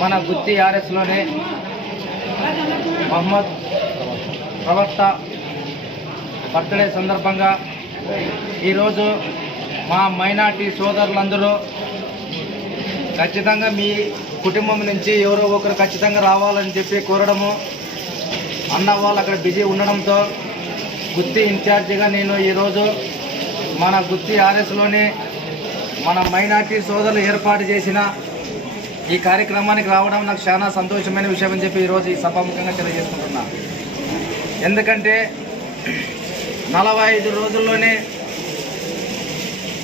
మన గుత్తి ఆర్ఎస్లోని మహమ్మద్ ప్రవక్త బర్త్డే సందర్భంగా ఈరోజు మా మైనార్టీ సోదరులందరూ ఖచ్చితంగా మీ కుటుంబం నుంచి ఎవరో ఒకరు ఖచ్చితంగా రావాలని చెప్పి కోరడము అన్న వాళ్ళు అక్కడ బిజీ ఉండడంతో గుత్తి ఇన్ఛార్జిగా నేను ఈరోజు మన గుత్తి ఆర్ఎస్లోని మన మైనార్టీ సోదరులు ఏర్పాటు చేసిన ఈ కార్యక్రమానికి రావడం నాకు చాలా సంతోషమైన విషయం అని చెప్పి ఈరోజు ఈ సభాముఖంగా తెలియజేసుకుంటున్నా. ఎందుకంటే నలభై ఐదు రోజుల్లోనే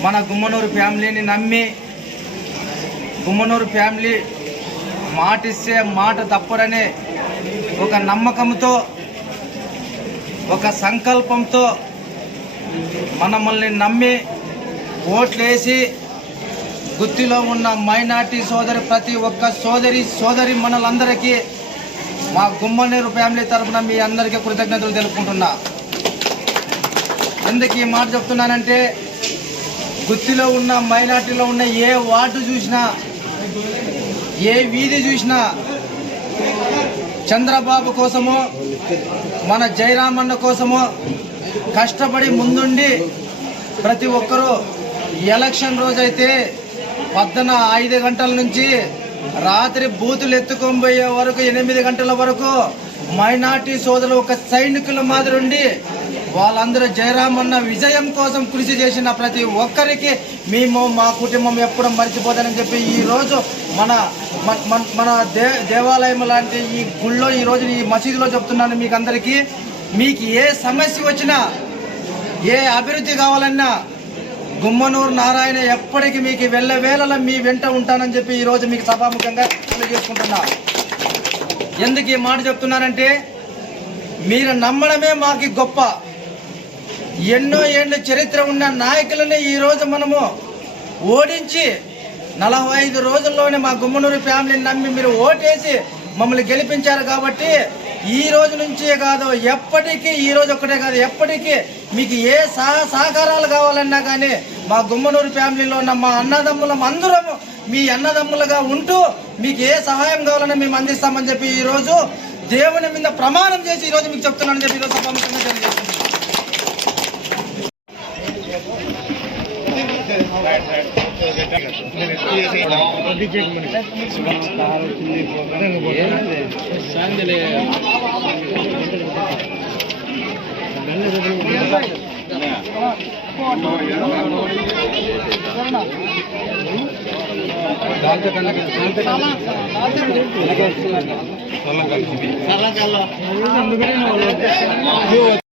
మన గుమ్మనూరు ఫ్యామిలీని నమ్మి గుమ్మనూరు ఫ్యామిలీ మాటిస్తే మాట తప్పరనే ఒక నమ్మకంతో ఒక సంకల్పంతో మనమల్ని నమ్మి ఓట్లేసి గుత్తిలో ఉన్న మైనార్టీ సోదరి ప్రతి ఒక్క సోదరి సోదరి మనలందరికీ మా గుమ్మనేరు ఫ్యామిలీ తరఫున మీ అందరికీ కృతజ్ఞతలు తెలుపుకుంటున్నా. ఎందుకు ఈ మాట చెప్తున్నానంటే గుత్తిలో ఉన్న మైనార్టీలో ఉన్న ఏ వార్డు చూసినా ఏ వీధి చూసినా చంద్రబాబు కోసము మన జయరామన్న కోసము కష్టపడి ముందుండి ప్రతి ఒక్కరూ ఎలక్షన్ రోజైతే పద్దన ఐదు గంటల నుంచి రాత్రి బూతులు ఎత్తుకొని పోయే వరకు ఎనిమిది గంటల వరకు మైనార్టీ సోదరులు ఒక సైనికుల మాదిరి ఉండి వాళ్ళందరూ జయరామన్న విజయం కోసం కృషి చేసిన ప్రతి ఒక్కరికి మేము మా కుటుంబం ఎప్పుడు మర్చిపోతానని చెప్పి ఈరోజు మన మన- మన దే దేవాలయం లాంటి ఈ గుళ్ళో ఈ ఈ మసీదులో చెప్తున్నాను మీకు అందరికీ మీకు ఏ సమస్య వచ్చినా ఏ అభివృద్ధి కావాలన్నా గుమ్మనూరు నారాయణ ఎప్పటికీ మీకు వెళ్ళవేళలా మీ వెంట ఉంటానని చెప్పి ఈరోజు మీకు సభాముఖంగా తెలియజేసుకుంటున్నా. ఎందుకు ఈ మాట చెప్తున్నానంటే మీరు నమ్మడమే మాకు గొప్ప. ఎన్నో ఏళ్ళ చరిత్ర ఉన్న నాయకులని ఈరోజు మనము ఓడించి నలభై ఐదు రోజుల్లోనే మా గుమ్మనూరు ఫ్యామిలీని నమ్మి మీరు ఓటేసి మమ్మల్ని గెలిపించారు కాబట్టి ఈ రోజు నుంచే కాదు ఎప్పటికీ ఈ రోజు ఒక్కటే కాదు ఎప్పటికీ మీకు ఏ సహ సహకారాలు కావాలన్నా కానీ మా గుమ్మనూరు ఫ్యామిలీలో ఉన్న మా అన్నదమ్ములం అందరము మీ అన్నదమ్ములుగా ఉంటూ మీకు ఏ సహాయం కావాలన్నా మేము అందిస్తామని చెప్పి ఈరోజు దేవుని మీద ప్రమాణం చేసి ఈ రోజు మీకు చెప్తున్నానని చెప్పి ఈరోజు సభాముఖంగా சரங்க